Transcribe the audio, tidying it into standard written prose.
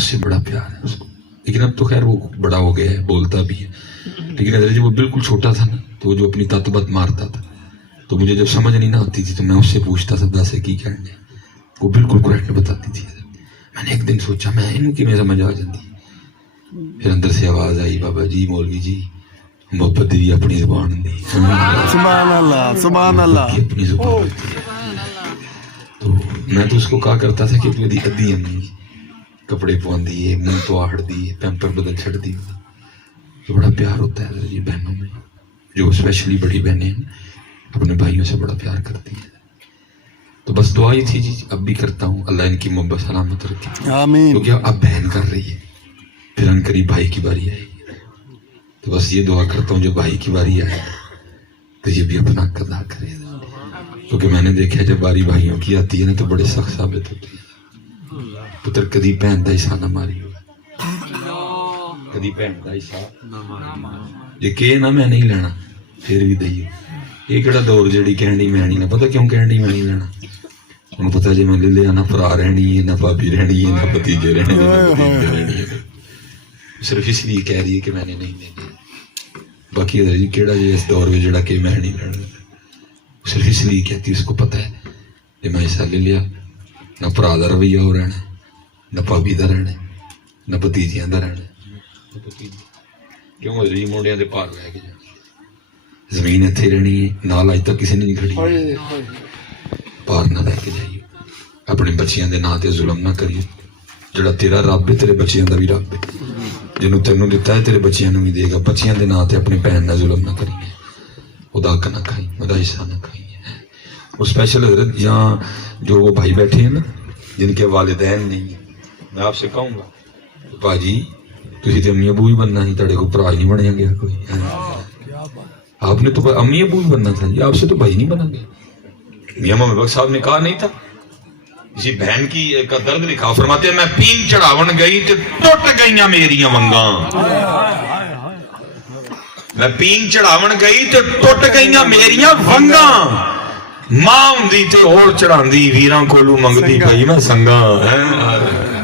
उससे बड़ा प्यार है उसको। लेकिन अब तो खैर वो बड़ा हो गया है, बोलता भी है। लेकिन अगर जब वो बिल्कुल छोटा था ना, तो वो जो अपनी तत्बत मारता था, तो मुझे जब समझ नहीं ना आती थी तो मैं उससे पूछता था दस की कहने, वो बिल्कुल करेक्ट बताती थी। मैंने एक दिन सोचा मैं इनू कि समझ आ जाती। फिर अंदर से आवाज आई, बाबा जी मौलवी जी मोहब्बत दी अपनी जुबान दी, सुभान अल्लाह सुभान अल्लाह। अपनी जुबान होती है। तो मैं तो उसको कहा करता था कि तू अद्धी अम्मी कपड़े पवांदी है, मुंह तो आहड़ दी है, पैंपर बदल छड़ दी। तो बड़ा प्यार होता है ये बहनों में, जो स्पेशली बड़ी बहनें अपने भाइयों से बड़ा प्यार करती है। तो बस दुआ ही थी जी, अब भी करता हूँ, अल्लाह इनकी मोहब्बत सलामत रखे, आमीन। क्योंकि अब बहन कर रही है, फिर अनकरीब भाई की बारी आएगी। तो बस ये दुआ करता हूँ जो भाई की बारी आए तो ये भी अपना हक अदा करे, क्योंकि मैंने देखा जब बारी भाइयों की आती है ना तो बड़े सख्त साबित होती है। पुत्र कदी भैन का हिस्सा ना मारी हो, कदी भैन का हिस्सा जे के ना मैं नहीं लेना फिर भी दईओ। ये केड़ा दौर जेड़ी कहनी मैं नहीं, ना पता क्यों कहनी मैं नहीं लेना, उन्हें पता जे मैं ले लिया ना भरा रहनी है, ना भाभी रहनी है, ना भतीजे रहने, ना भतीजे रहनी है, सिर्फ इसलिए कह रही है कि मैंने नहीं लेनी। बाकी जी केड़ा जी इस दौर में जड़ा कि मैं नहीं लेना, सिर्फ इसलिए कहती, उसको पता है कि मैं हिस्सा ले लिया ना भरा का रवैया हो रहना, ना भाभी का रहना, ना भतीजियां का रहना। क्यों जी मुंडिया के भार लै के जाना, जमीन इत्थे रहनी है, नाल अज तक किसी ने नहीं खड़ी, भार ना लैके जाइए। अपने बच्चियां के नां ते जुल्म ना करिए, जड़ा तेरा रब है तेरे बच्चियां का भी रब है, जिन्होंने तेनों दिता है तेरे बच्चियां भी देगा। बच्चियां के नां ते अपनी भैन ना जुल्म ना करिए, उदा हक ना खाई, उदा हिस्सा ना खाई। और स्पेशल हजरत यहाँ जो वो भाई बैठे हैं ना जिनके वालिदैन नहीं है, मैं आपसे कहूँगा भाजी तुझे तो अम्मी अबू भी बनना ही, तेरे को भरा ही नहीं बनया गया कोई, आपने तो अम्मी अबू भी बनना था जी, आपसे तो भाई नहीं बना गया। मियां मोहम्मद बख्श साहब ने कहा नहीं था, किसी बहन की का दर्द लिखा, फरमाते हैं मैं पीन चढ़ावन गई तो टुट गई मेरियां वंगा, मैं पीन चढ़ावन गई तो टुट गई मेरियां वंगा, मां हुंदी ते होर चढ़ांदी वीरां कोलू मंगदी भाई मैं संगा है।